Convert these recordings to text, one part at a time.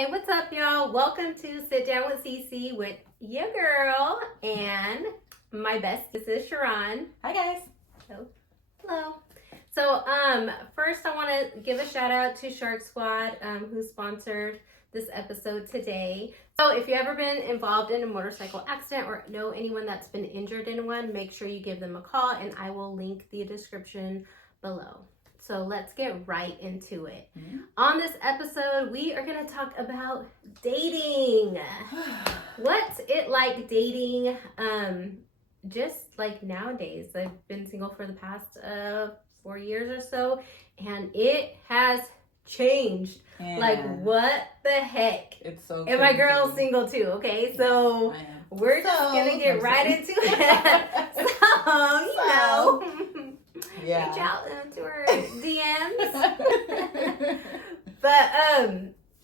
Hey, what's up, y'all? Welcome to Sit Down with Cece with your girl and my best. This is Sharon. Hi, guys. Hello. So, first I want to give a shout out to Shark Squad, who sponsored this episode today. So, if you've ever been involved in a motorcycle accident or know anyone that's been injured in one, make sure you give them a call, and I will link the description below. So let's get right into it. Mm-hmm. On this episode, we are going to talk about dating. What's it like dating? Just like nowadays. I've been single for the past 4 years or so, and it has changed. Yeah. Like, what the heck? It's so And my girl's single too, okay? So we're just going to get right into it. So, you know. Yeah. Reach out to her DMs. But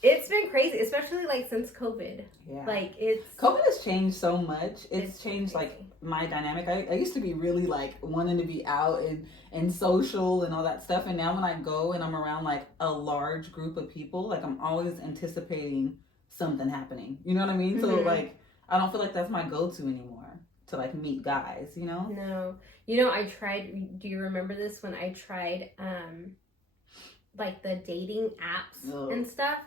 it's been crazy, especially like since COVID. Yeah. Like COVID has changed so much. It's changed crazy. Like my dynamic. I used to be really like wanting to be out and social and all that stuff. And now when I go and I'm around like a large group of people, like I'm always anticipating something happening. You know what I mean? Mm-hmm. So like I don't feel like that's my go-to anymore to like meet guys, you know? No. You know, I tried, do you remember this when I tried like the dating apps and stuff?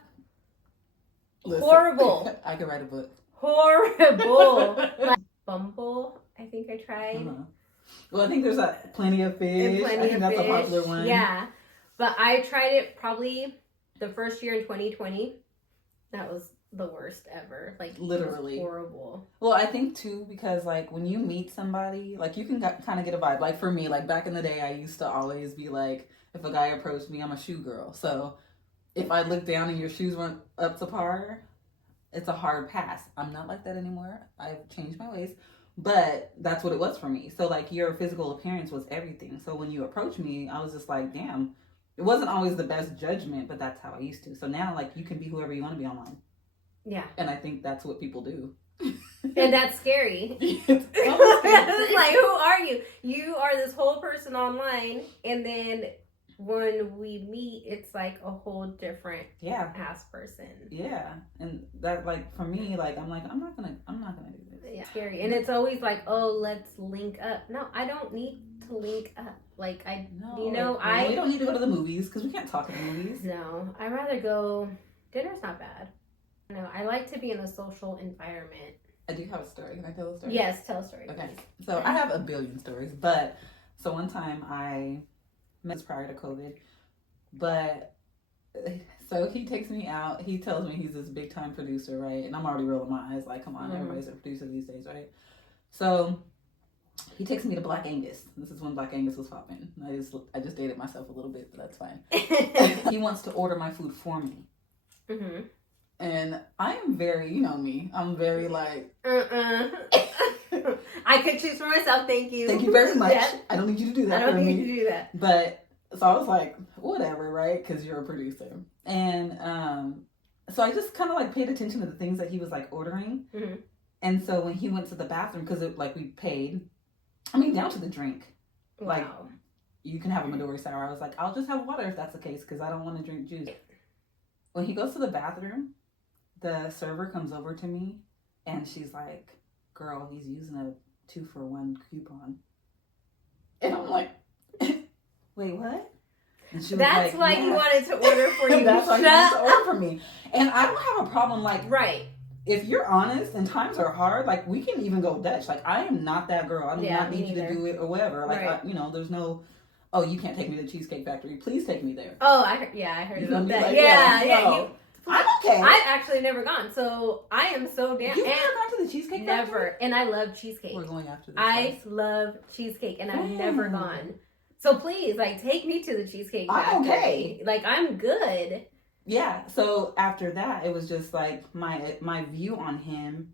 Listen, horrible. I could write a book. Horrible. Like Bumble, I think I tried. Uh-huh. Well, I think there's Plenty of Fish. I think that's a popular one. Yeah. But I tried it probably the first year in 2020. That was the worst ever. Like, literally horrible. Well, I think too, because like when you meet somebody, like you can kind of get a vibe. Like for me, like back in the day, I used to always be like, if a guy approached me, I'm a shoe girl. So if I look down and your shoes weren't up to par, it's a hard pass. I'm not like that anymore. I've changed my ways, but that's what it was for me. So like your physical appearance was everything. So when you approached me, I was just like, damn. It wasn't always the best judgment, but that's how I used to. So now like you can be whoever you want to be online. Yeah. And I think that's what people do. And that's scary. It's like, who are you? You are this whole person online, and then when we meet, it's like a whole different ass person. Yeah. And that, like, for me, like, I'm not gonna do this. Yeah. Scary. And it's always like, oh, let's link up. No, I don't need to link up. Like, we don't need to go to the movies because we can't talk at the movies. No, I'd rather go. Dinner's not bad. No, I like to be in a social environment. I do have a story. Can I tell a story? Yes, tell a story. Okay. Please. So I have a billion stories, but so one time I met prior to COVID, but so he takes me out. He tells me he's this big time producer, right? And I'm already rolling my eyes like, come on, everybody's a producer these days, right? So he takes me to Black Angus. This is when Black Angus was popping. I just dated myself a little bit, but that's fine. He wants to order my food for me. Mm-hmm. And I am very, you know me, I'm very like... I could choose for myself, thank you. Thank you very much. Yeah. I don't need you to do that for me. I don't need you to do that. But, so I was like, whatever, right? Because you're a producer. And so I just kind of like paid attention to the things that he was like ordering. Mm-hmm. And so when he went to the bathroom, because we paid, I mean, down to the drink. Wow. Like, you can have a Midori sour. I was like, I'll just have water if that's the case, because I don't want to drink juice. When he goes to the bathroom, the server comes over to me and she's like, girl, he's using a 2-for-1 coupon. And I'm like, wait, what? And she was that's like, why he wanted to order for you. That's why he wanted to order for me. And I don't have a problem, like, right. If you're honest and times are hard, like, we can even go Dutch. Like, I am not that girl. I do not need you to do it or whatever. Like, right. There's no, oh, you can't take me to the Cheesecake Factory. Please take me there. Oh, I heard about that. Like, yeah. I'm okay. I've actually never gone, so I am so damn. You've never gone to the Cheesecake Factory? Never, and I love cheesecake. We're going after this. I love cheesecake, and I've never gone. So please, like, take me to the Cheesecake Factory. I'm okay. Like, I'm good. Yeah. So after that, it was just like my view on him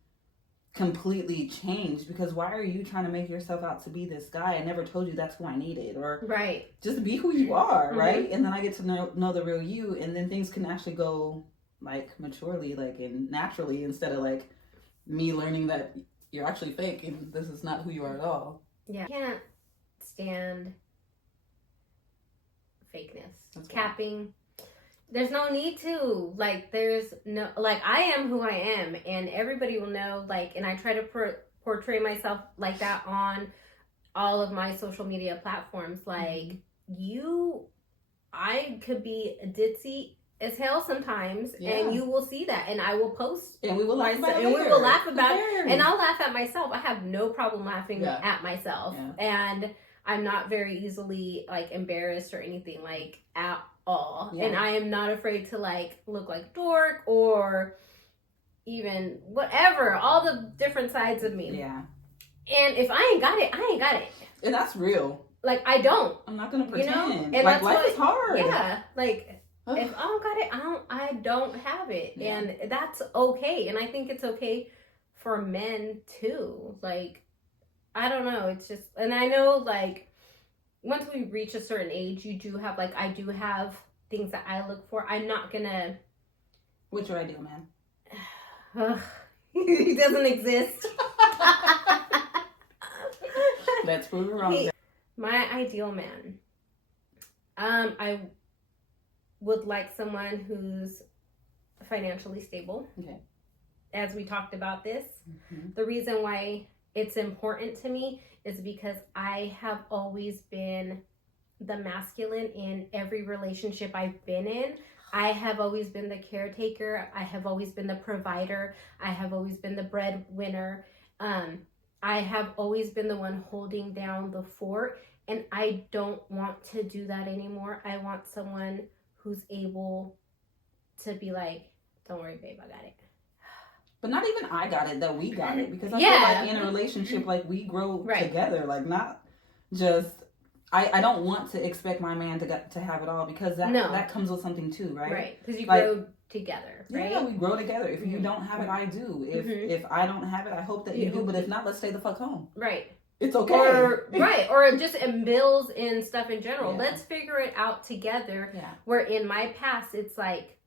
completely changed, because why are you trying to make yourself out to be this guy? I never told you that's who I needed, or right. Just be who you are, right? And then I get to know the real you, and then things can actually go like maturely, like, and naturally, instead of like me learning that you're actually fake and this is not who you are at all. Yeah, I can't stand fakeness. That's capping. There's no need to. Like, there's no, like, I am who I am, and everybody will know, like, and I try to portray myself like that on all of my social media platforms. Like, I could be ditzy as hell sometimes, and you will see that, and I will post, and we will laugh about it, and we will laugh about it, and I'll laugh at myself. I have no problem laughing at myself, and I'm not very easily like embarrassed or anything like at all, and I am not afraid to like look like dork or even whatever, all the different sides of me. Yeah. And if I ain't got it, I ain't got it. And that's real. Like, I don't. I'm not gonna pretend. You know? And like, life is hard. Yeah. Like, if I don't got it, I don't have it. Yeah. And that's okay. And I think it's okay for men too. Like, I don't know. It's just, and I know like once we reach a certain age, you do have like, I do have things that I look for. I'm not gonna. What's your ideal man? He doesn't exist. Let's prove it wrong. My ideal man. I would like someone who's financially stable. Okay. As we talked about this, the reason why it's important to me is because I have always been the masculine in every relationship I've been in. I have always been the caretaker. I have always been the provider. I have always been the breadwinner. I have always been the one holding down the fort, and I don't want to do that anymore. I want someone who's able to be like, don't worry, babe, I got it. But not even I got it, that we got it. Because I feel like in a relationship, like, we grow together. Like, not just... I don't want to expect my man to have it all, because that comes with something too, right? Right, because you grow together, right? Yeah, we grow together. If you don't have it, I do. If I don't have it, I hope that you do. But if not, let's stay the fuck home. Right. It's okay. Or just in bills and stuff in general. Yeah. Let's figure it out together. Yeah. Where in my past, it's like,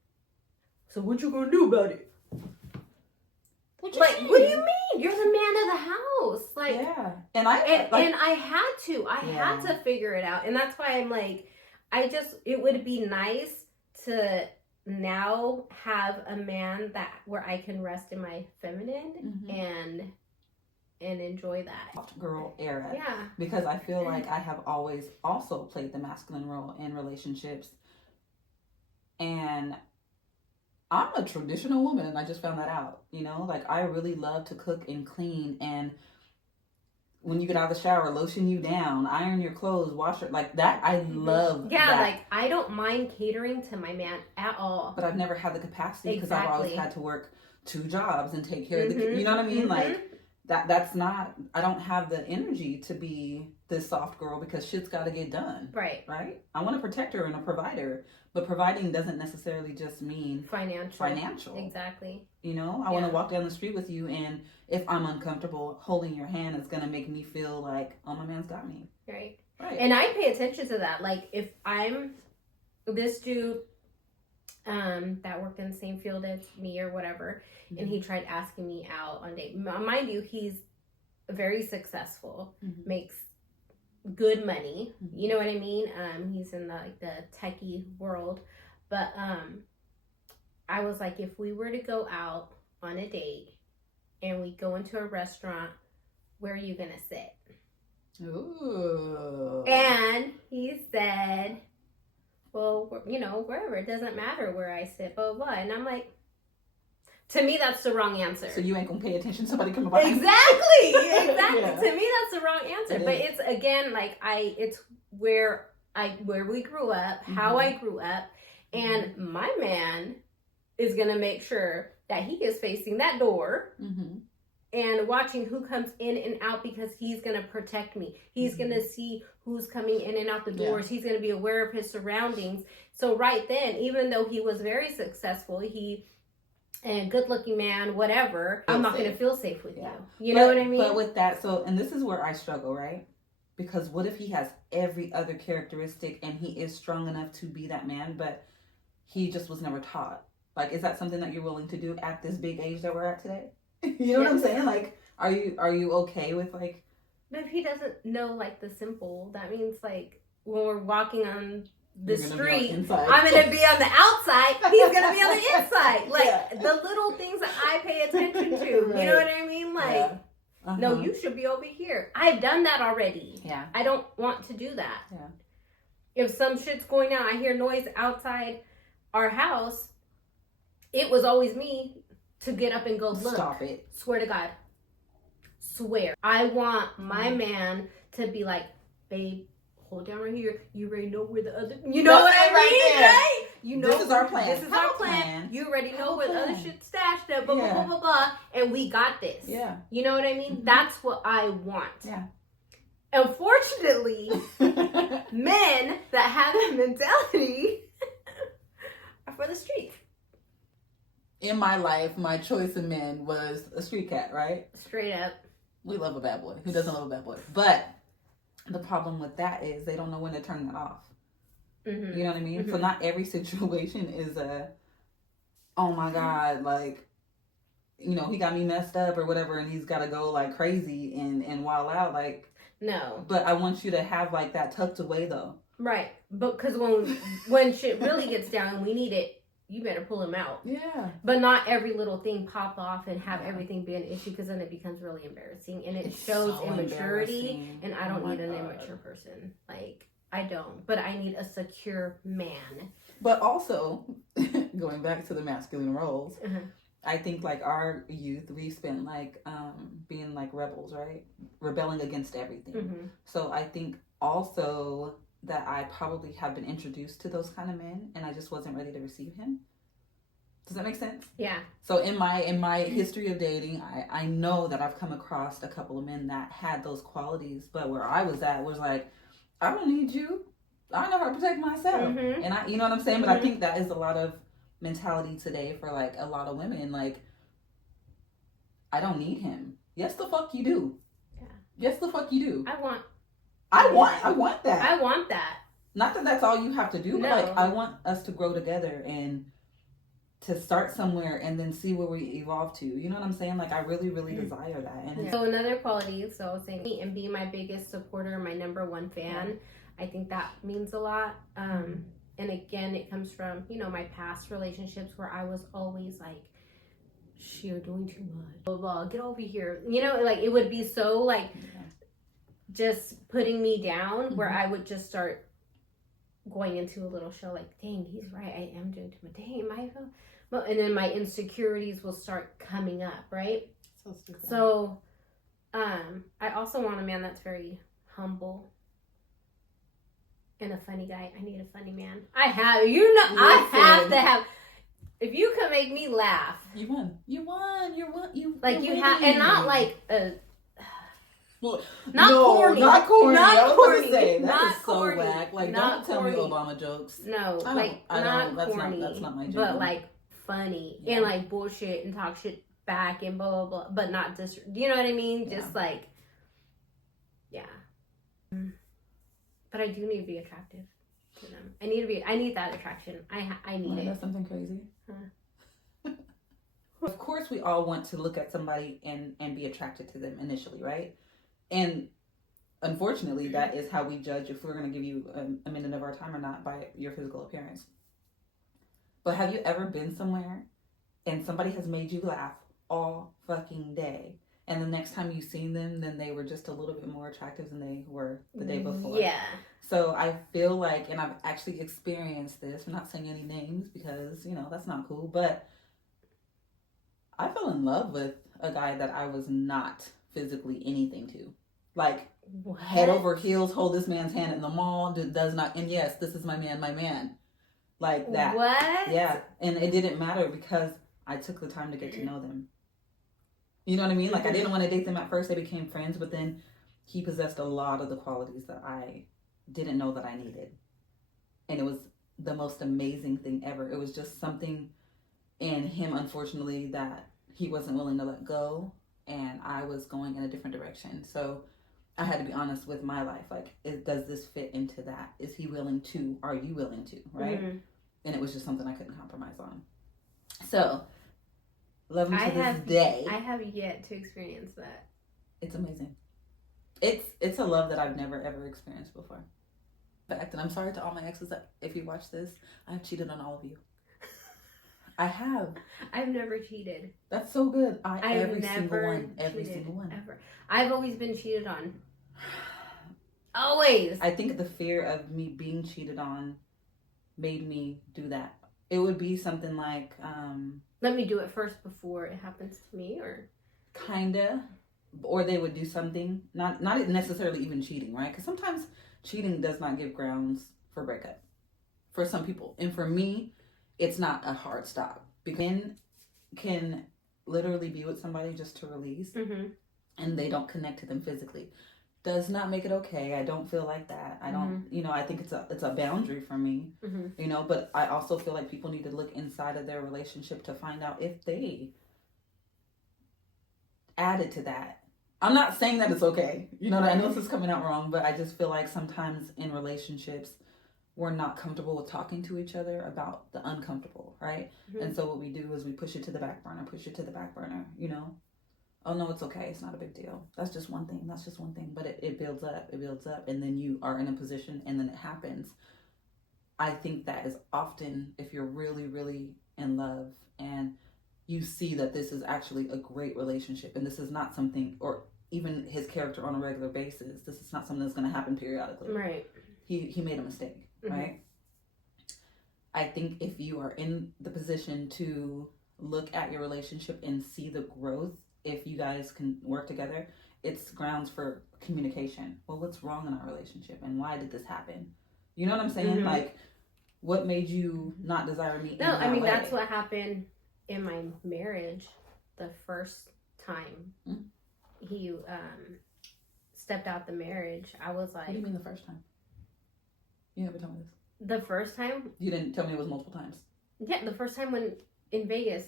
so what you gonna do about it? What do you mean? You're the man of the house. Like, yeah. And I had to. I had to figure it out. And that's why I'm like, it would be nice to now have a man where I can rest in my feminine and enjoy that. Soft girl era. Yeah. Because I feel like I have always also played the masculine role in relationships. And I'm a traditional woman, and I just found that out, you know? Like, I really love to cook and clean, and when you get out of the shower, lotion you down, iron your clothes, wash it, like that. I love that. Yeah, like, I don't mind catering to my man at all. But I've never had the capacity because I've always had to work 2 jobs and take care of the kids. You know what I mean? Like, that's not, I don't have the energy to be this soft girl because shit's got to get done. Right. I want to protect her and a provider, but providing doesn't necessarily just mean financial. Exactly. You know, I want to walk down the street with you, and if I'm uncomfortable, holding your hand is going to make me feel like, oh, my man's got me. Right. And I pay attention to that. Like, if I'm this dude that worked in the same field as me or whatever, and he tried asking me out on date. Mind you, he's very successful, makes good money. You know what I mean? He's in the techie world. But I was like, if we were to go out on a date and we go into a restaurant, where are you going to sit? Ooh. And he said, well, you know, wherever. It doesn't matter where I sit, blah, blah, blah. And I'm like, to me, that's the wrong answer. So you ain't gonna pay attention to somebody coming by. Exactly. To me, that's the wrong answer. But it's, again, like, it's where we grew up, how I grew up, and my man is gonna make sure that he is facing that door and watching who comes in and out, because he's gonna protect me. He's gonna see who's coming in and out the doors. He's gonna be aware of his surroundings. So right then, even though he was very successful, and good-looking man, whatever, I'm not going to feel safe with you. You know what I mean? But with that, and this is where I struggle, right? Because what if he has every other characteristic and he is strong enough to be that man, but he just was never taught? Like, is that something that you're willing to do at this big age that we're at today? You know what I'm saying? Like, are you okay with, like... But if he doesn't know, like, the simple, that means, like, when we're walking on the You're gonna be on street. the inside. I'm gonna be on the outside. He's gonna be on the inside. Like Yeah. the little things that I pay attention to. Right. You know what I mean? Like, Yeah. Uh-huh. no, you should be over here. I've done that already. Yeah. I don't want to do that. Yeah. If some shit's going on, I hear noise outside our house. It was always me to get up and go look. Stop it. Swear to God. Swear. I want my man to be like, babe, hold down right here. You already know where the other. You know That's what I it right mean, there. right? You know This is our plan. This is Have our a plan. plan. You already Have know a where the other plan. shit's stashed at. Blah blah Yeah. blah blah blah. And we got this. Yeah. You know what I mean? Mhm. That's what I want. Yeah. Unfortunately, men that have that mentality are for the street. In my life, my choice of men was a street cat, right? Straight up. We love a bad boy. Who doesn't love a bad boy? But the problem with that is they don't know when to turn that off. Mm-hmm. You know what I mean? Mhm. So not every situation is oh my God, like, you know, he got me messed up or whatever and he's got to go like crazy and wild out. Like, No. but I want you to have like that tucked away though. Right. But because when shit really gets down and we need it, you better pull him out. Yeah. But not every little thing pop off and have everything be an issue because then it becomes really embarrassing and it It's shows so immaturity. embarrassing. And I don't Oh my need an God. immature person. Like, I don't. But I need a secure man. But also, going back to the masculine roles, Uh-huh. I think like our youth, we spent like being like rebels, right? Rebelling against everything. Mm-hmm. So I think also that I probably have been introduced to those kind of men and I just wasn't ready to receive him. Does that make sense? Yeah. So in my history of dating, I know that I've come across a couple of men that had those qualities, but where I was at was like, I don't need you. I know how to protect myself. Mm-hmm. And you know what I'm saying? But I Mhm. think that is a lot of mentality today for like a lot of women. Like, I don't need him. Yes, the fuck you do. Yeah. Yes, the fuck you do. I want I want that. I want that. Not that that's all you have to do, but No. like I want us to grow together and to start somewhere and then see where we evolve to. You know what I'm saying? Like I really, really desire that. And Yeah. So another quality, so I was saying, me and be my biggest supporter, my number one fan. I think that means a lot. And again, it comes from, you know, my past relationships where I was always like, you're doing too much. Blah, blah, get over here. You know, like it would be so like just putting me down where I would just start going into a little show like, dang, he's right. I am doing too much. Dang, am I? Well, and then my insecurities will start coming up, right? So stupid. So, I also want a man that's very humble and a funny guy. I need a funny man. I have I have Listen. to have. If you can make me laugh, You won. You like you have, and not like a. Well, Not no, corny. Not corny. Not I was corny. going to say, that Not is so corny. whack. Like, Not don't tell me corny. Obama jokes. No, I like don't- not that's corny, that's not my but jam. like funny Yeah. and like bullshit and talk shit back and blah blah blah, but not just, you know what I mean? Yeah. Just like, yeah. But I do need to be attractive to them. I need that attraction. I need Wanna know it. something crazy? Huh. Of course, we all want to look at somebody and be attracted to them initially, right? And unfortunately, that is how we judge if we're going to give you a minute of our time or not, by your physical appearance. But have you ever been somewhere and somebody has made you laugh all fucking day, and the next time you seen them, then they were just a little bit more attractive than they were the day before? Yeah. So I feel like, and I've actually experienced this, I'm not saying any names because, you know, that's not cool, but I fell in love with a guy that I was not physically anything to. Like, What? head over heels, hold this man's hand in the mall, does not, and yes, this is my man. Like that. What? Yeah. And it didn't matter because I took the time to get to know them. You know what I mean? Like, I didn't want to date them at first. They became friends, but then he possessed a lot of the qualities that I didn't know that I needed. And it was the most amazing thing ever. It was just something in him, unfortunately, that he wasn't willing to let go. And I was going in a different direction. So I had to be honest with my life. Like, does this fit into that? Is he willing to? Are you willing to? Right? Mm-hmm. And it was just something I couldn't compromise on. So, love him to I this have day. I have yet to experience that. It's amazing. It's a love that I've never ever experienced before. fact, and I'm sorry to all my exes that if you watch this, I've cheated on all of you. I have. I've never cheated. That's so good. I've never Every cheated, single one. ever. I've always been cheated on. Always. I think the fear of me being cheated on made me do that. It would be something like, let me do it first before it happens to me, or kinda, or they would do something, not necessarily even cheating, right? Because sometimes cheating does not give grounds for breakup for some people, and for me, it's not a hard stop. Because men can literally be with somebody just to release, and they don't connect to them physically. Does not make it okay. I don't feel like that. I don't, I think it's a boundary for me, but I also feel like people need to look inside of their relationship to find out if they added to that. I'm not saying that it's okay. I know this is coming out wrong, but I just feel like sometimes in relationships, we're not comfortable with talking to each other about the uncomfortable, right? And so what we do is we push it to the back burner, Oh no, it's okay. It's not a big deal. That's just one thing. But it builds up, and then you are in a position, and then it happens. I think that is often, if you're really, really in love and you see that this is actually a great relationship, and this is not something, or even his character on a regular basis, this is not something that's going to happen periodically. Right. He made a mistake, right? I think if you are in the position to look at your relationship and see the growth, if you guys can work together, it's grounds for communication. Well, what's wrong in our relationship, and why did this happen? You know what I'm saying? Like, what made you not desire me? No, I mean, that's what happened in my marriage the first time he stepped out the marriage. I was like, what do you mean the first time? You never told me this. The first time? You didn't tell me it was multiple times. Yeah, the first time when in Vegas.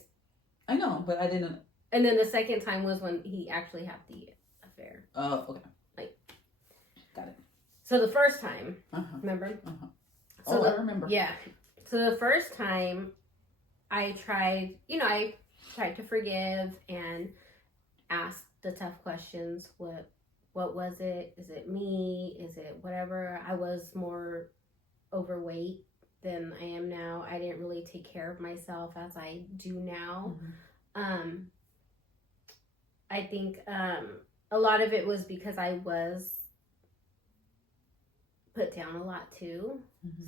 I know, but I didn't. And then the second time was when he actually had the affair. Oh, okay. Got it. So the first time, remember? So I remember. Yeah. So the first time, I tried to forgive and ask the tough questions. What was it? Is it me? Is it whatever? I was more overweight than I am now. I didn't really take care of myself as I do now. I think a lot of it was because I was put down a lot too.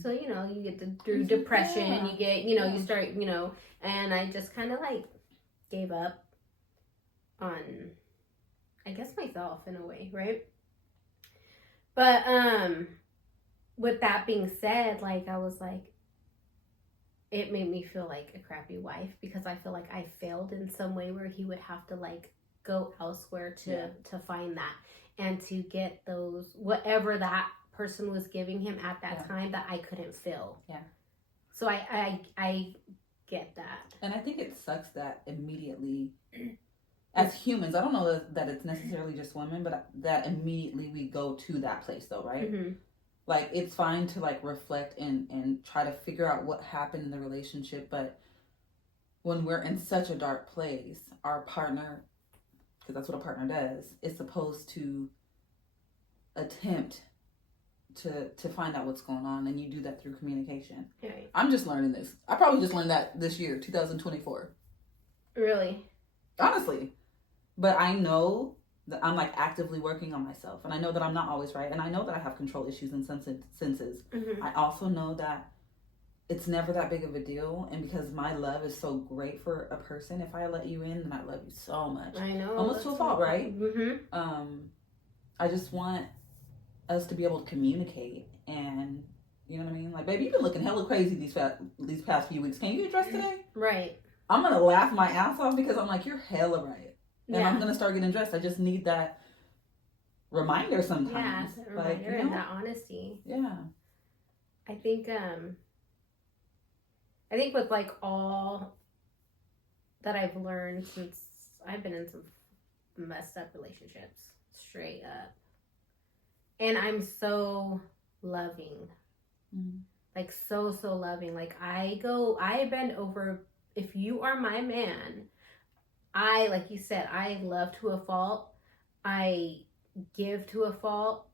So, you get through depression, you get, you start, and I just kind of like gave up on, I guess, myself in a way, right? But with that being said, like, I was like, it made me feel like a crappy wife, because I feel like I failed in some way where he would have to like go elsewhere to find that and to get those, whatever that person was giving him at that time that I couldn't fill. Yeah. So I get that. And I think it sucks that immediately, as humans, I don't know that it's necessarily just women, but that immediately we go to that place though, right? Like, it's fine to like reflect and try to figure out what happened in the relationship, but when we're in such a dark place, our partner, because that's what a partner does, is supposed to attempt to find out what's going on, and you do that through communication. Right. I'm just learning this. I probably just learned that this year, 2024. Really? Honestly. But I know that I'm like actively working on myself, and I know that I'm not always right, and I know that I have control issues in some senses. I also know that it's never that big of a deal, and because my love is so great for a person, if I let you in, then I love you so much. I know. Almost to a fault, right? I just want us to be able to communicate, and you know what I mean? Like, baby, you've been looking hella crazy these past few weeks. Can you get dressed today? Right. I'm gonna laugh my ass off because I'm like, you're hella right. And I'm gonna start getting dressed. I just need that reminder sometimes. Yeah, a reminder, like, and that honesty. Yeah. I think with like all that I've learned since I've been in some messed up relationships, straight up. And I'm so loving. Like, so loving. Like, I bend over. If you are my man, like you said, I love to a fault. I give to a fault.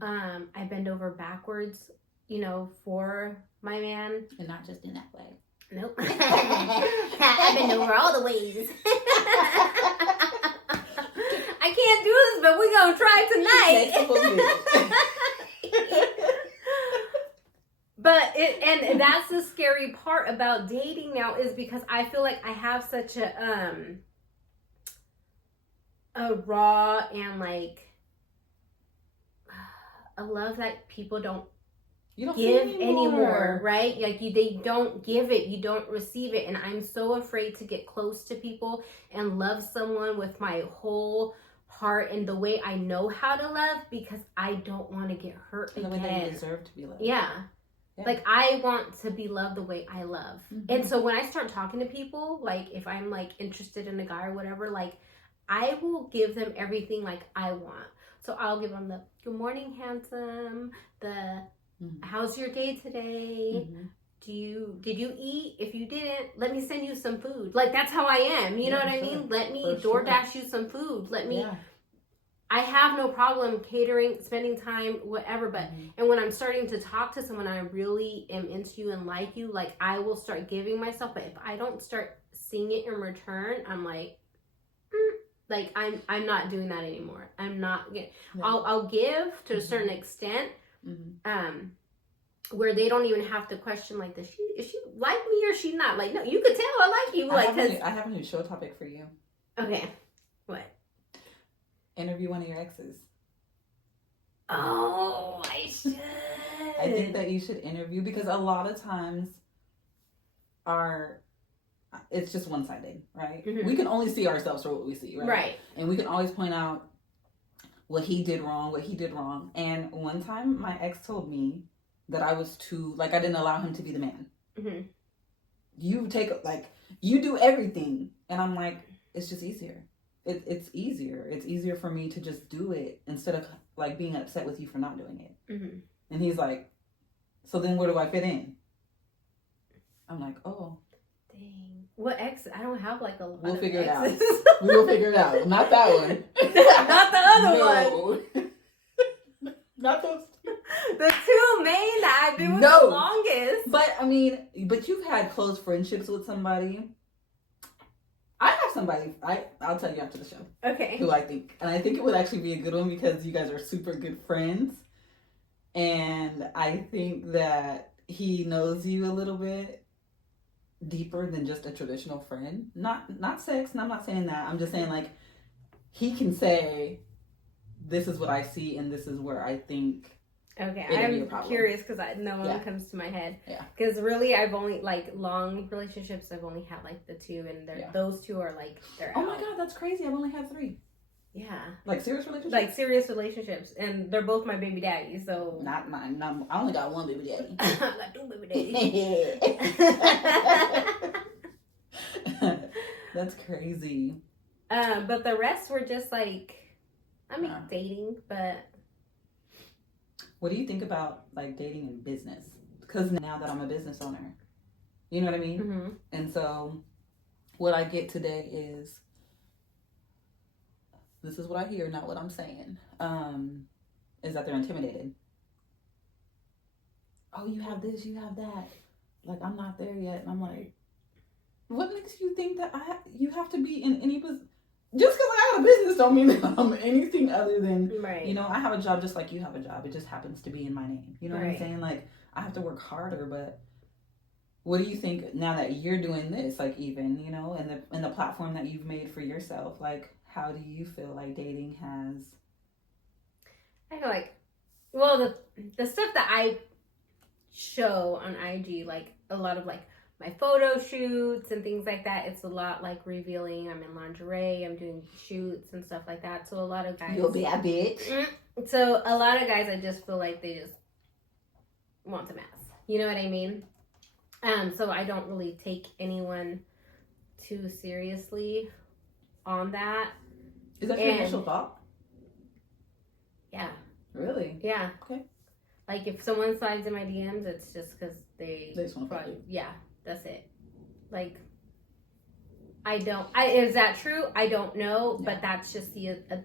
I bend over backwards, for my man. And not just in that way. Nope. I've been over all the ways. I can't do this, but we're going to try tonight. But and that's the scary part about dating now, is because I feel like I have such a raw and like a love that people don't give anymore, right? Like they don't give it, you don't receive it, and I'm so afraid to get close to people and love someone with my whole heart and the way I know how to love, because I don't want to get hurt again. The way that you deserve to be loved. Yeah. Like, I want to be loved the way I love. Mm-hmm. And so when I start talking to people, like, if I'm, like, interested in a guy or whatever, like, I will give them everything, like, I want. So I'll give them the, good morning, handsome, the, how's your day today? Mm-hmm. Did you eat? If you didn't, let me send you some food. Like, that's how I am. You know what I mean? Let me DoorDash you some food. Let me... Yeah. I have no problem catering, spending time, whatever, but, and when I'm starting to talk to someone, I really am into you and like you, like, I will start giving myself, but if I don't start seeing it in return, I'm like, like, I'm not doing that anymore. I'm not, I'll give to a certain extent, where they don't even have to question, like, is she like me or she not? Like, no, you could tell I like you, I have a new show topic for you. Okay, what? Interview one of your exes. Oh, I should. I think that you should interview, because a lot of times it's just one-sided, right? Mm-hmm. We can only see ourselves for what we see, right? Right. And we can always point out what he did wrong. And one time my ex told me that I was too, like, I didn't allow him to be the man. Mm-hmm. You do everything. And I'm like, it's just easier. It's easier. It's easier for me to just do it instead of, like, being upset with you for not doing it. Mm-hmm. And he's like, so then where do I fit in? I'm like, oh. Dang. What ex? I don't have, like, a lot We'll of figure exes. it out. We will figure it out. Not that one. Not the other one. Not those two. The two main that I've been with the longest. But, I mean, you've had close friendships with somebody. I have somebody, I'll tell you after the show. Okay. Who I think. And I think it would actually be a good one because you guys are super good friends. And I think that he knows you a little bit deeper than just a traditional friend. Not sex, and I'm not saying that. I'm just saying, like, he can say, this is what I see and this is where I think. Okay, I'm curious because no one comes to my head. Yeah. Because really, I've only, like, long relationships, I've only had, like, the two, and those two are, like, they're out. Oh my God, that's crazy. I've only had 3. Yeah. Like, serious relationships? Like, serious relationships. And they're both my baby daddies, so. Not mine. I only got 1 baby daddy. I got 2 baby daddies. That's crazy. But the rest were just, like, dating, but. What do you think about, like, dating in business? Because now that I'm a business owner, you know what I mean? Mm-hmm. And so what I get today is, this is what I hear, not what I'm saying, is that they're intimidated. Oh, you have this, you have that. Like, I'm not there yet. And I'm like, what makes you think that you have to be in any position? Just because I have a business don't mean that I'm anything other than, you know, I have a job just like you have a job. It just happens to be in my name. You know what I'm saying? Like, I have to work harder, but what do you think now that you're doing this, like, even, you know, and the platform that you've made for yourself, like, how do you feel like dating has? I feel like, well, the stuff that I show on IG, like, a lot of, like, my photo shoots and things like that, it's a lot, like, revealing. I'm in lingerie, I'm doing shoots and stuff like that. So a lot of guys, you'll be a bitch. So a lot of guys, I just feel like they just want to mess. You know what I mean? So I don't really take anyone too seriously on that. Is that your initial thought? Yeah. Really? Yeah. Okay. Like, if someone slides in my DMs, it's just because they just want to fight you. Yeah. That's it. Like, Is that true? I don't know, Yeah. but that's just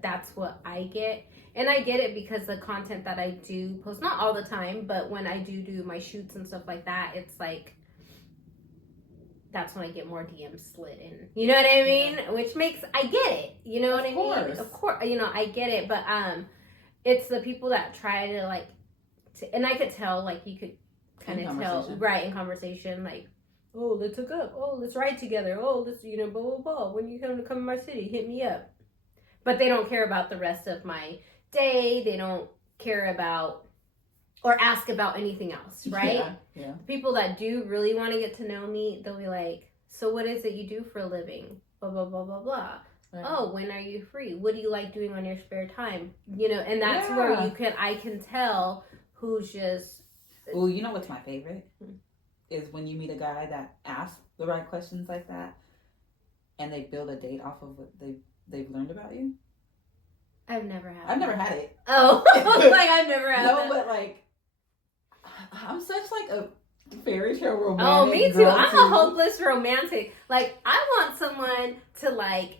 that's what I get. And I get it because the content that I do post, not all the time, but when I do my shoots and stuff like that, it's like, that's when I get more DMs slid in. You know what I mean? Yeah. Which makes, I get it. You know what I mean? Of course, I get it. But it's the people that try to like, and I could tell, like, you could kind of tell, right, in conversation, like, oh, let's hook up. Oh, let's ride together. Oh, let's, blah, blah, blah. When you come to my city, hit me up. But they don't care about the rest of my day. They don't care about or ask about anything else, right? Yeah. People that do really want to get to know me, they'll be like, so what is it you do for a living? Blah, blah, blah, blah, blah. Right. Oh, when are you free? What do you like doing on your spare time? And that's where I can tell who's just... Oh, you know what's my favorite? Is when you meet a guy that asks the right questions like that and they build a date off of what they've learned about you. I've never had it. Oh, like I've never had No, but like, I'm such like a fairy tale romantic. Oh, me too. I'm a hopeless romantic. Like, I want someone to like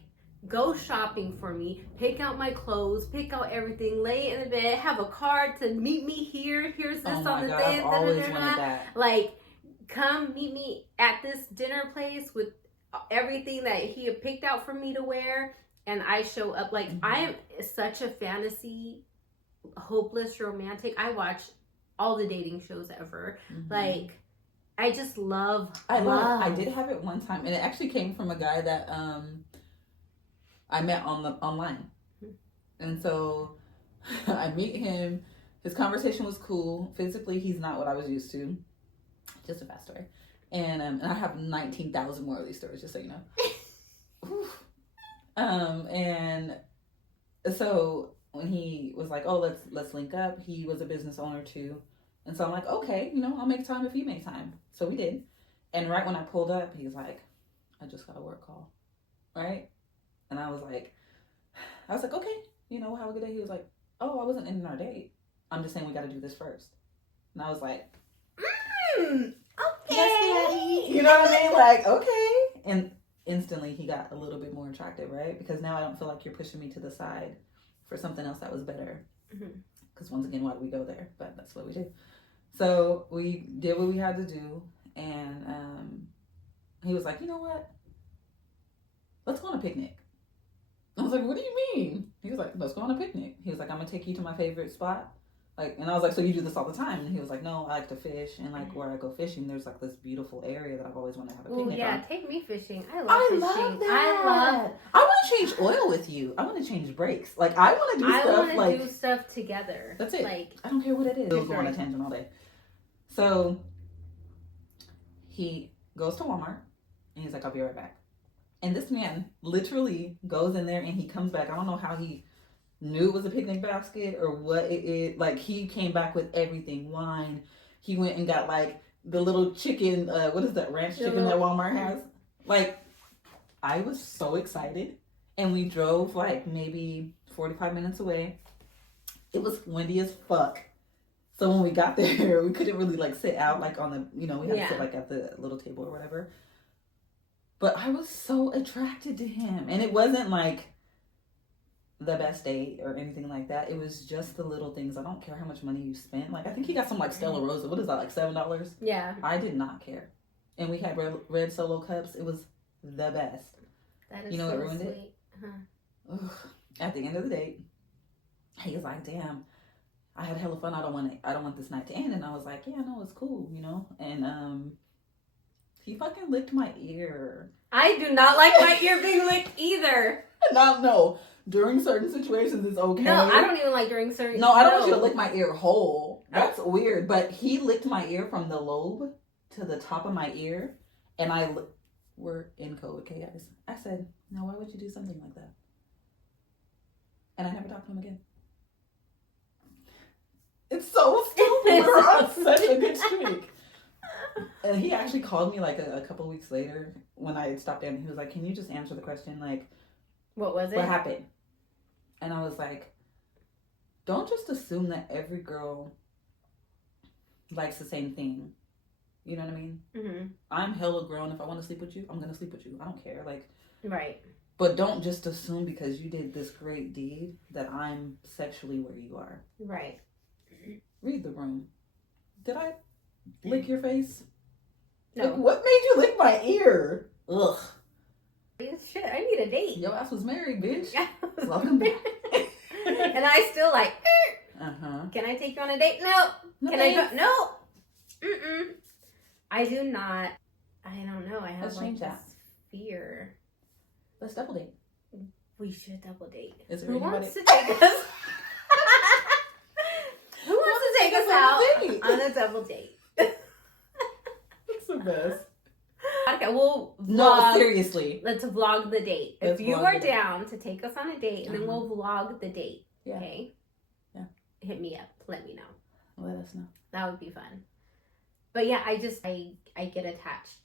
go shopping for me, pick out my clothes, pick out everything, lay in the bed, have a card to meet me here. Here's this on the thing. I've always wanted that. Like, come meet me at this dinner place with everything that he had picked out for me to wear, and I show up. Like, I am such a fantasy, hopeless romantic. I watch all the dating shows ever. Like, I just love. I did have it one time, and it actually came from a guy that I met online, and so I meet him. His conversation was cool. Physically, he's not what I was used to. Just a fast story, and I have 19,000 more of these stories, just so you know. And so when he was like, "Oh, let's link up," he was a business owner too, and so I'm like, "Okay, I'll make time if you make time." So we did, and right when I pulled up, he was like, "I just got a work call," right? And I was like, "Okay, have a good day." He was like, "Oh, I wasn't ending our date. I'm just saying we got to do this first." And I was like, okay. You know what I mean? Like, okay. And instantly he got a little bit more attractive, right? Because now I don't feel like you're pushing me to the side for something else that was better. Because once again, why do we go there? But that's what we do. So we did what we had to do. And he was like, "You know what? Let's go on a picnic." I was like, "What do you mean?" He was like, "Let's go on a picnic." He was like, "I'm going to take you to my favorite spot." And I was like, "So you do this all the time?" And he was like, "No, I like to fish, and like where I go fishing, there's like this beautiful area that I've always wanted to have a picnic." Oh yeah, take me fishing. I love fishing. I want to change oil with you. I want to change brakes. Like, I want to do stuff. I want to do stuff together. That's it. Like, I don't care what it is. We'll go on a tangent all day. So he goes to Walmart and he's like, "I'll be right back." And this man literally goes in there and he comes back. I don't know how he knew it was a picnic basket or what it like. He came back with everything. Wine. He went and got like the little chicken, what is that, ranch chicken that Walmart has? Like, I was so excited. And we drove like maybe 45 minutes away. It was windy as fuck. So when we got there, we couldn't really like sit out like on the, we had to sit like at the little table or whatever. But I was so attracted to him. And it wasn't like the best date or anything like that. It was just the little things. I don't care how much money you spent. Like, I think he got some like Stella Rosa. What is that, like $7? Yeah. I did not care. And we had red Solo cups. It was the best. That is so what ruined sweet. it? Ugh. At the end of the date, he was like, "Damn, I had hella fun. I don't want this night to end." And I was like, "Yeah, no, it's cool, And he fucking licked my ear. I do not like my ear being licked either. No. During certain situations, it's okay. No, I don't even like during certain. No, I don't want you to lick my ear whole. That's weird. But he licked my ear from the lobe to the top of my ear, and we're in code, okay, guys. I said, "No, why would you do something like that?" And I never talked to him again. It's so stupid. We're on such a good streak. And he actually called me like a couple weeks later when I had stopped in. He was like, "Can you just answer the question? Like, what was it? What happened?" And I was like, "Don't just assume that every girl likes the same thing. You know what I mean? I'm hella grown. If I want to sleep with you, I'm going to sleep with you. I don't care. Like, Right. But don't just assume because you did this great deed that I'm sexually where you are. Right. Read the room. Did I lick your face? No. Like, what made you lick my ear? Ugh. Shit, I need a date. Your ass was married, bitch. Yes. Welcome back. And I still like, Uh-huh. can I take you on a date? No. No, Can I thanks. go? No. Mm-mm. I do not. I don't know. I have Let's like change this that. fear. Let's double date. We should double date. Is there Who anybody? wants to take us? Who wants to take us out date? on a double date? That's the best. Okay, we'll vlog. No, seriously. Let's vlog the date. Let's If you vlog are the date. down to take us on a date, and then we'll vlog the date. Yeah. Okay. Yeah. Hit me up. Let me know. Let us know. That would be fun. But yeah, I get attached,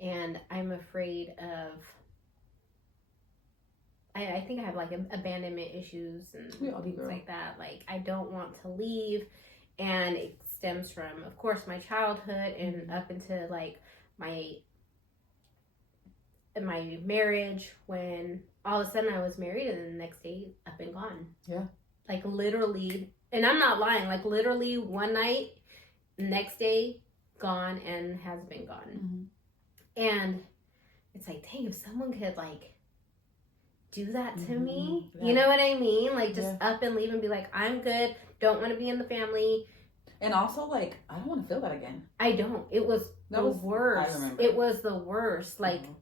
and I'm afraid of. I think I have like abandonment issues and We all do, things girl. like that. Like I don't want to leave, and it stems from, of course, my childhood and up into like my marriage, when all of a sudden I was married and then the next day up and gone. Yeah. Like literally, and I'm not lying, like literally one night, next day gone and has been gone. Mm-hmm. And it's like, dang, if someone could like do that to me, Yeah. you know what I mean? Like just Yeah. up and leave and be like, I'm good, don't want to be in the family. And also, like, I don't want to feel that again. I don't. It was That the was- worst. I remember. It was the worst. Like Mhm.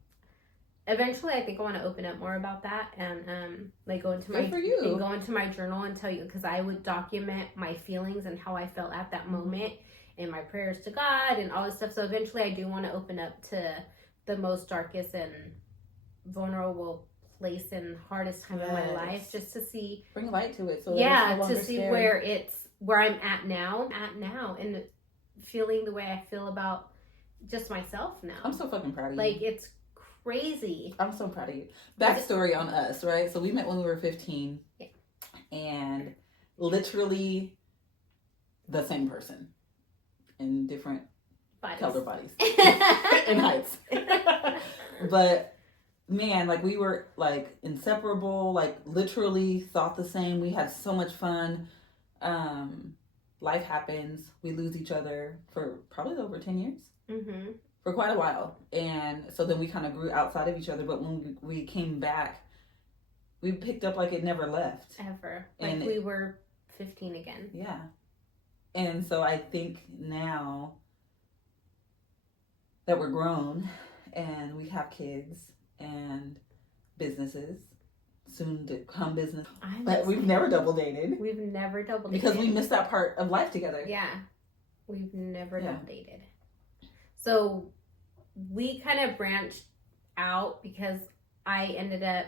eventually I think I want to open up more about that and like go into Good for you. and go into my journal and tell you, because I would document my feelings and how I felt at that moment and my prayers to God and all this stuff. So eventually I do want to open up to the most darkest and vulnerable place and hardest time of my Yes. life, just to see Bring light to it. So yeah, it's no to longer see scary. where I'm at now and feeling the way I feel about just myself now. I'm so fucking proud of you. Like it's crazy. I'm so proud of you. Backstory on us, right? So we met when we were 15. Yeah. And literally the same person in different color bodies and heights. But man, like we were like inseparable, like literally thought the same. We had so much fun. Life happens. We lose each other for probably over 10 years. Mm-hmm. For quite a while. And so then we kind of grew outside of each other. But when we came back, we picked up like it never left. Ever. Like And we were 15 again. Yeah. And so I think now that we're grown and we have kids and businesses, soon to come business, but we've never double dated We've never double dated. because we missed that part of life together. Yeah. We've never Yeah. double dated. So we kind of branched out because I ended up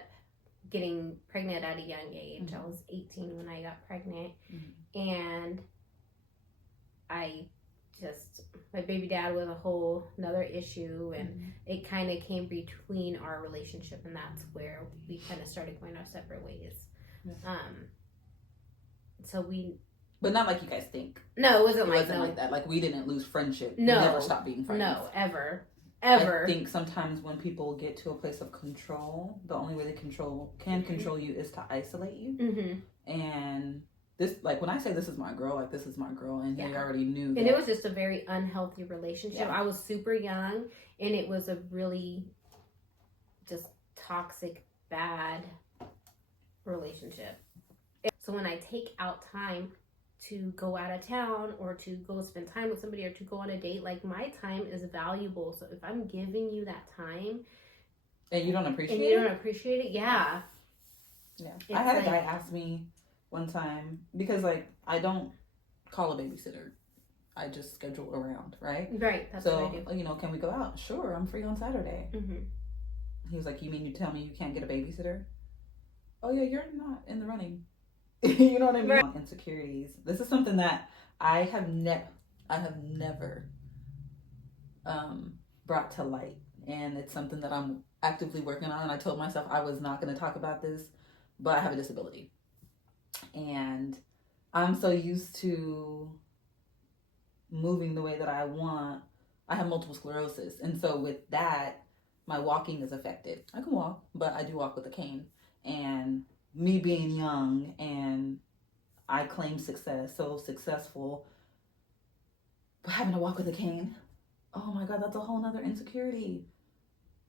getting pregnant at a young age. Mhm. I was 18 when I got pregnant. Mhm. And my baby dad was a whole another issue, and it kind of came between our relationship, and that's where we kind of started going our separate ways. Yeah. So But not like you guys think. no, it wasn't It like wasn't no, like that. Like we didn't lose friendship. No. We never stopped being friends. no, ever. I think sometimes when people get to a place of control, the only way they can control you is to isolate you. Mm-hmm. And this, like when I say this is my girl, like this is my girl, and he Yeah. already knew. And it was just a very unhealthy relationship. Yeah. I was super young, and it was a really just toxic, bad relationship. So when I take out time to go out of town or to go spend time with somebody or to go on a date, like my time is valuable. So if I'm giving you that time and you don't appreciate and you it. don't appreciate it, yeah. Yeah, It's I had like- a guy ask me one time because like I don't call a babysitter. I just schedule around, right? Right, that's So what I do. you know, can we go out? Sure, I'm free on Saturday. Mm-hmm. He was like, "You mean you tell me you can't get a babysitter?" Oh yeah, you're not in the running. You know what I mean? Right. Insecurities. This is something that I have never brought to light, and it's something that I'm actively working on. And I told myself I was not going to talk about this, but I have a disability, and I'm so used to moving the way that I want. I have multiple sclerosis, and so with that, my walking is affected. I can walk, but I do walk with a cane. And me being young and I claim success, so successful, but having to walk with a cane, oh my God, that's a whole nother insecurity.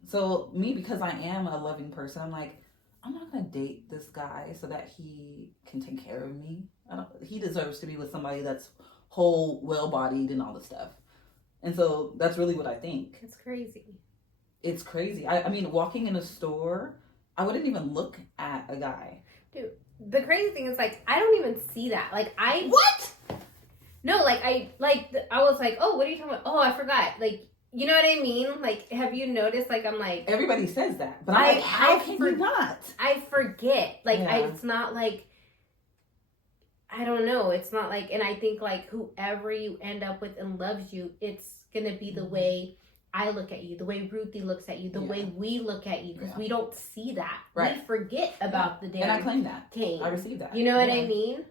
So me, because I am a loving person, I'm like, I'm not gonna date this guy so that he can take care of me. He deserves to be with somebody that's whole, well-bodied, and all this stuff. And so that's really what I think. It's crazy. It's crazy. I mean, walking in a store, I wouldn't even look at a guy. Dude, the crazy thing is, like, I don't even see that. Like, What? No, I was like, oh, what are you talking about? Oh, I forgot. Like, you know what I mean? Like, have you noticed? Like, I'm like, everybody says that, but I'm like, how can you not? I forget. Like, Yeah. it's not like, I don't know. It's not like, and I think like whoever you end up with and loves you, it's gonna be the way I look at you, the way Ruthie looks at you, the way we look at you, because we don't see that. Right. We forget about the damn And I claim that. cane. I receive that. You know what I mean?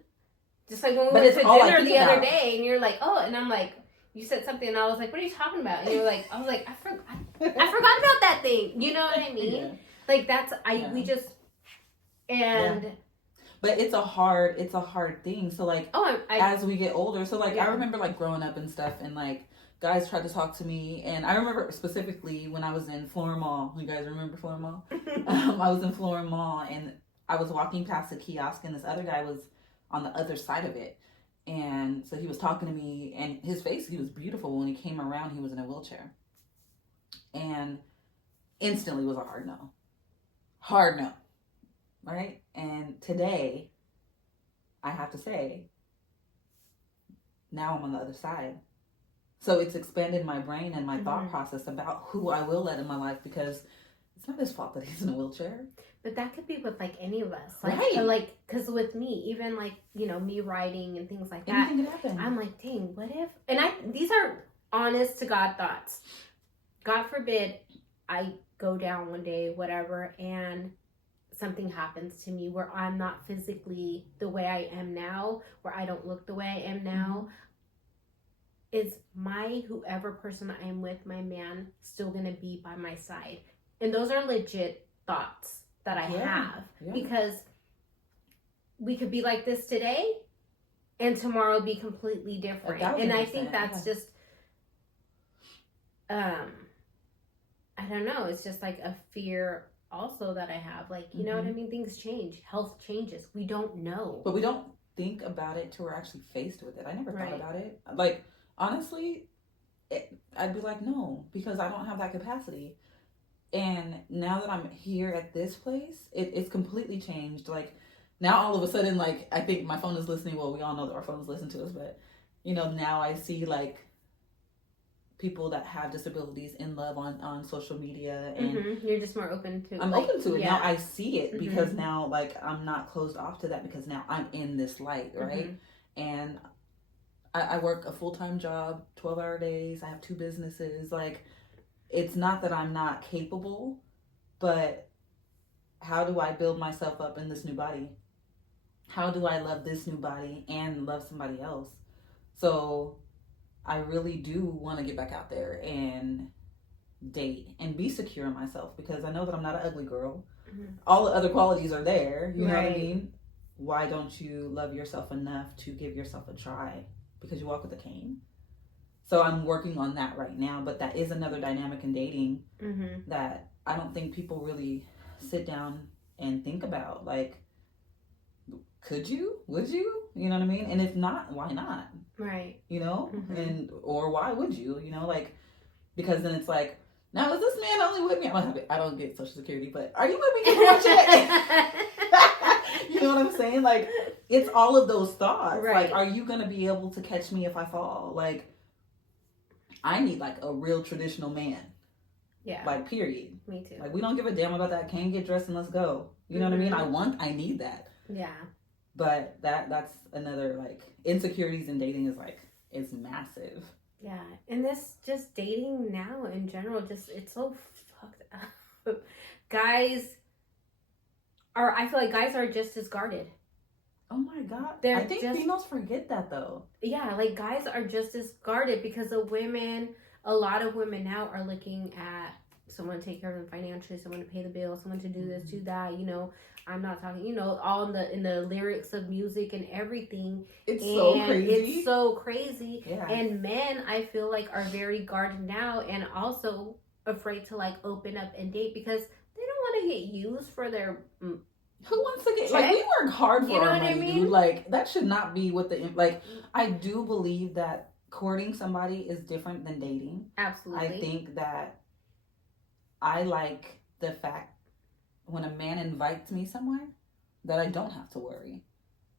Just like when we But went it's to all I dinner think the other about. day, and you're like, oh, and I'm like, you said something, and I was like, what are you talking about? And you were like, I was like, I forgot about that thing. You know what I mean? Yeah. Like that's Yeah. we just and. But it's a hard thing. So like, as we get older, so like, Yeah. I remember like growing up and stuff, and like guys tried to talk to me, and I remember specifically when I was in Flora Mall. You guys remember Flora Mall? I was in Flora Mall, and I was walking past a kiosk, and this other guy was on the other side of it, and so he was talking to me, and his face, he was beautiful. When he came around, he was in a wheelchair, and instantly was a hard no, right? And today, I have to say, now I'm on the other side. So it's expanded my brain and my thought process about who I will let in my life, because it's not his fault that he's in a wheelchair. But that could be with like any of us, like, Right. like, because with me, even like, you know, me writing and things like that, Anything could happen. I'm like, dang, what if? And these are honest to God thoughts. God forbid, I go down one day, whatever, and something happens to me where I'm not physically the way I am now, where I don't look the way I am now. Is my whoever person I am with, my man, still gonna be by my side? And those are legit thoughts that I have, because we could be like this today and tomorrow be completely different. And I think that's just I don't know, it's just like a fear also that I have, like, you know what I mean? Things change, health changes, we don't know, but we don't think about it till we're actually faced with it. I never thought Right. about it. Like, honestly, I'd be like, no, because I don't have that capacity. And now that I'm here at this place, it's completely changed. Like, now all of a sudden, like, I think my phone is listening. Well, we all know that our phones listen to us, but, you know, now I see, like, people that have disabilities in love on social media. And you're just more open to I'm like, open to it. yeah. Now I see it, because now, like, I'm not closed off to that, because now I'm in this light, right? And I work a full-time job, 12-hour days. I have 2 businesses. Like, it's not that I'm not capable, but how do I build myself up in this new body? How do I love this new body and love somebody else? So I really do want to get back out there and date and be secure in myself, because I know that I'm not an ugly girl. All the other qualities are there. You know what I mean? Why don't you love yourself enough to give yourself a try? Because you walk with a cane. So I'm working on that right now, but that is another dynamic in dating that I don't think people really sit down and think about. Like, could you? Would you? You know what I mean? And if not, why not? Right. You know? And or why would you? You know, like, because then it's like, now is this man only with me? I don't get Social Security, but are you with me? You know what I'm saying? Like, it's all of those thoughts. Right. Like, are you gonna be able to catch me if I fall? Like, I need like a real traditional man. Yeah. Like, period. Me too. Like, we don't give a damn about that. Can't get dressed and let's go. You know what I mean? I need that. Yeah. But that's another, like, insecurities in dating is like, it's massive. Yeah. And this just dating now in general, just it's so fucked up. I feel like guys are just as guarded. Oh my God. They're I think just- females forget that though. Yeah, like guys are just as guarded, because a lot of women now are looking at someone to take care of them financially, someone to pay the bill, someone to do this, do that. You know, I'm not talking, you know, all in the lyrics of music and everything. It's and so crazy. It's so crazy. Yeah. And men, I feel like, are very guarded now and also afraid to like open up and date because they don't want to get used for their. Who wants to get like we work hard for You know our what I money, mean? dude? Like that should not be what the like. I do believe that courting somebody is different than dating. Absolutely. I think that I like the fact when a man invites me somewhere that I don't have to worry.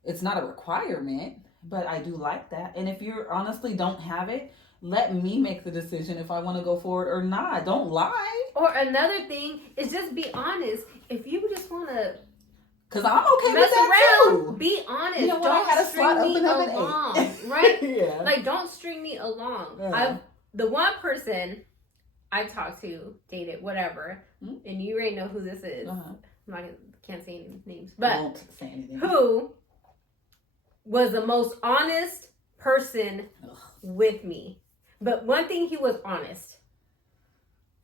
It's not a requirement, but I do like that. And if you honestly don't have it, let me make the decision if I want to go forward or not. Don't lie. Or another thing is just be honest. If you just want to. Cause I'm okay Mess with that around. too. Be honest. You know what? Don't I had a slot string me open up at along, 8. right? Yeah. Like, don't string me along. Yeah. The one person I talked to, dated, whatever, and you already know who this is. Uh-huh. Can't say any names, I but won't say anything. who was the most honest person with me. But one thing, he was honest.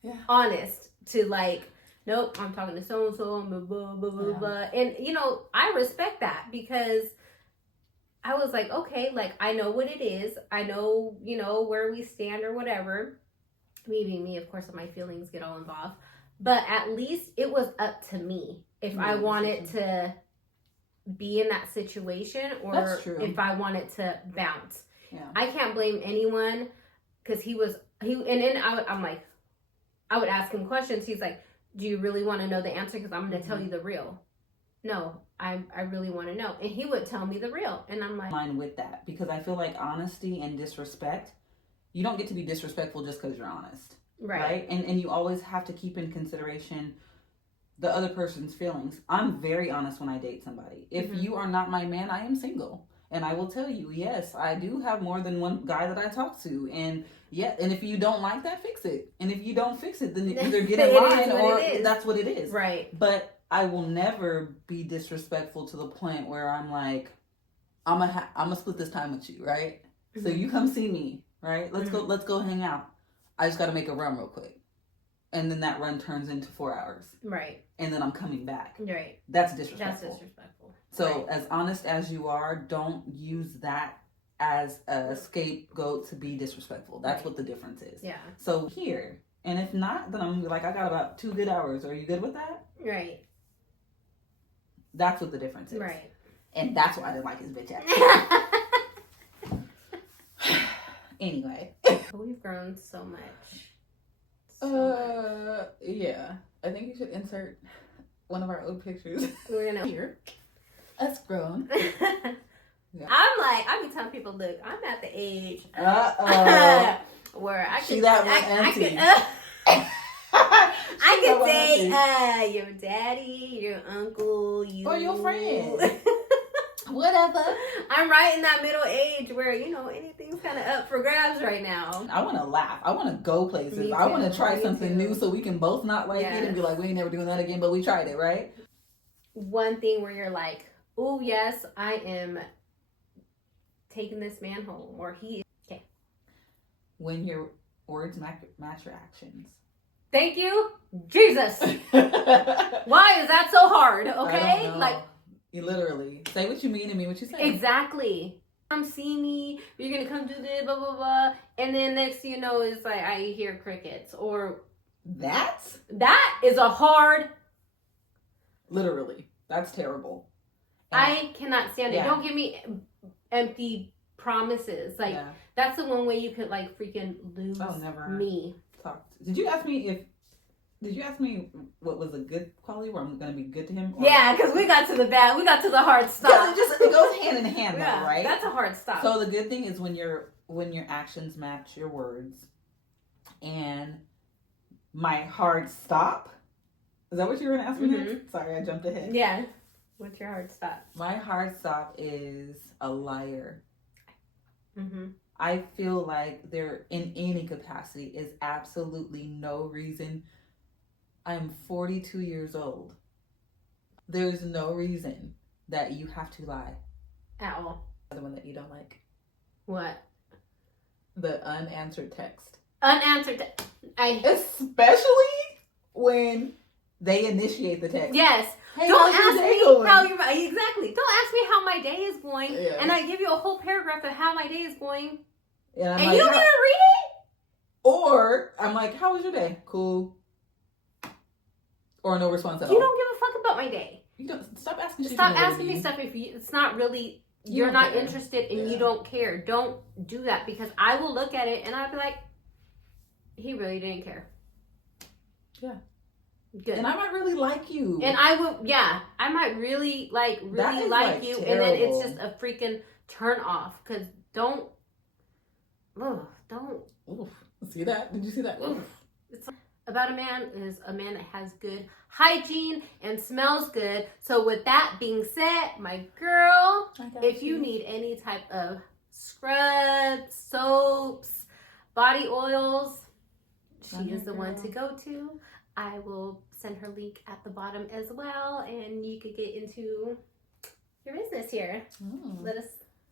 Yeah. Honest to like. Nope, I'm talking to so-and-so, blah, blah, blah, blah, blah. And, you know, I respect that because I was like, okay, like, I know what it is. I know, you know, where we stand or whatever. Me being me, of course, my feelings get all involved. But at least it was up to me if I wanted to be in that situation or if I wanted to bounce. Yeah. I can't blame anyone because and then I'm like, I would ask him questions. He's like, do you really want to know the answer? Because I'm going to tell you the real. No, I really want to know. And he would tell me the real. And I'm like... Line with that. Because I feel like honesty and disrespect, you don't get to be disrespectful just because you're honest. Right? And you always have to keep in consideration the other person's feelings. I'm very honest when I date somebody. If you are not my man, I am single. And I will tell you, yes, I do have more than one guy that I talk to. And yeah, and if you don't like that, fix it. And if you don't fix it, then either get in line or that's what it is. Right. But I will never be disrespectful to the point where I'm like, I'm gonna split this time with you, right? So you come see me, right? Let's go hang out. I just gotta make a run real quick. And then that run turns into 4 hours. Right. And then I'm coming back. Right. That's disrespectful. So as honest as you are, don't use that as a scapegoat to be disrespectful. That's what the difference is. Yeah. So here, and if not, then I'm like, I got about 2 good hours. Are you good with that? Right. That's what the difference is. Right. And that's why I didn't like his bitch ass. Anyway. We've grown so much. Yeah. I think you should insert one of our old pictures. We're gonna here. Us grown. Yeah. I be telling people, look, I'm at the age where I can date your daddy, your uncle, you or your friend. Whatever. I'm right in that middle age where, you know, anything's kind of up for grabs right now. I want to laugh. I want to go places. I want to try something new so we can both not like it and be like, we ain't never doing that again, but we tried it, right? One thing where you're like, oh, yes, I am taking this man home, or he... Okay. When your words match your actions. Thank you, Jesus. Why is that so hard, okay? Like, you literally say what you mean and mean what you say. Exactly. Come see me, you're gonna come do this, blah, blah, blah. And then next thing you know, it's like, I hear crickets, or... That is a hard... Literally. That's terrible. I cannot stand it. Don't give me empty promises. Like, that's the one way you could, like, freaking lose me. Did you ask me what was a good quality where I'm going to be good to him? Yeah, because we got to the bad. We got to the hard stop. It goes hand in hand, though, right? That's a hard stop. So the good thing is when your actions match your words, and my hard stop. Is that what you were going to ask me? Mm-hmm. Sorry, I jumped ahead. Yeah. What's your hard stop? My hard stop is a liar. Mm-hmm. I feel like there, in any capacity, is absolutely no reason. I'm 42 years old. There's no reason that you have to lie. At all. The one that you don't like. What? The unanswered text. Unanswered Especially when they initiate the text. Yes. Hey, Don't how's ask your day me going? how you're exactly. Don't ask me how my day is going, Yeah. and I give you a whole paragraph of how my day is going, And, I'm and like, you don't even read it. or I'm like, how was your day? Cool. Or no response at all. You don't give a fuck about my day. You don't stop asking. shit Stop you don't asking really me need. stuff if it's not really you're don't not care. interested and Yeah. you don't care. Don't do that because I will look at it and I'll be like, he really didn't care. Yeah. Good. And I might really like you. And I will, yeah, I might really like That is, like you, terrible. and then it's just a freaking turn off. Cause don't. Oof. See that? Did you see that? Oof. It's about a man is a man that has good hygiene and smells good. So with that being said, my girl, if you need any type of scrubs, soaps, body oils, she is the one to go to. I will send her link at the bottom as well, and you could get into your business here. Let us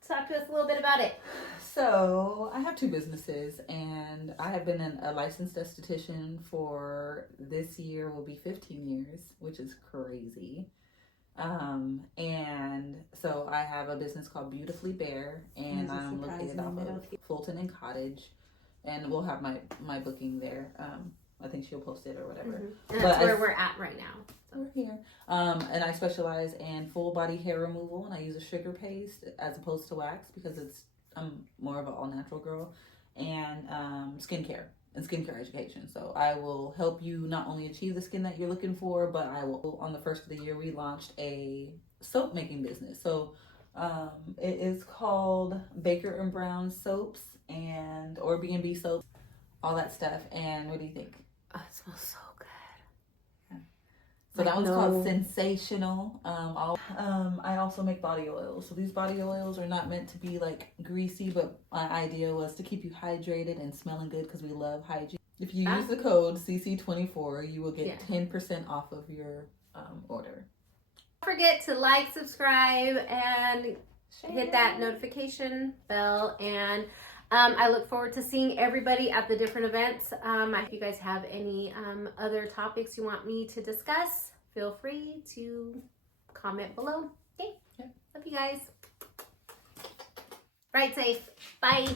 talk to us a little bit about it. So I have 2 businesses, and I have been a licensed esthetician for this year will be 15 years, which is crazy. And so I have a business called Beautifully Bare, and I'm located off of Fulton and Cottage, and we'll have my booking there. I think she'll post it or whatever. Mm-hmm. And that's where we're at right now. So we're here. And I specialize in full body hair removal, and I use a sugar paste as opposed to wax because I'm more of an all natural girl, and skincare and skincare education. So I will help you not only achieve the skin that you're looking for, but I will. On the first of the year, we launched a soap making business. So it is called Baker and Brown soaps or B&B soaps, all that stuff. And what do you think? Oh, it smells so good. So that one's called Sensational. I also make body oils. So these body oils are not meant to be like greasy, but my idea was to keep you hydrated and smelling good because we love hygiene. If you use the code CC24, you will get 10% off of your order. Don't forget to like, subscribe, and hit that notification bell. And I look forward to seeing everybody at the different events. If you guys have any other topics you want me to discuss, feel free to comment below. Okay? Love you guys. Ride safe. Bye.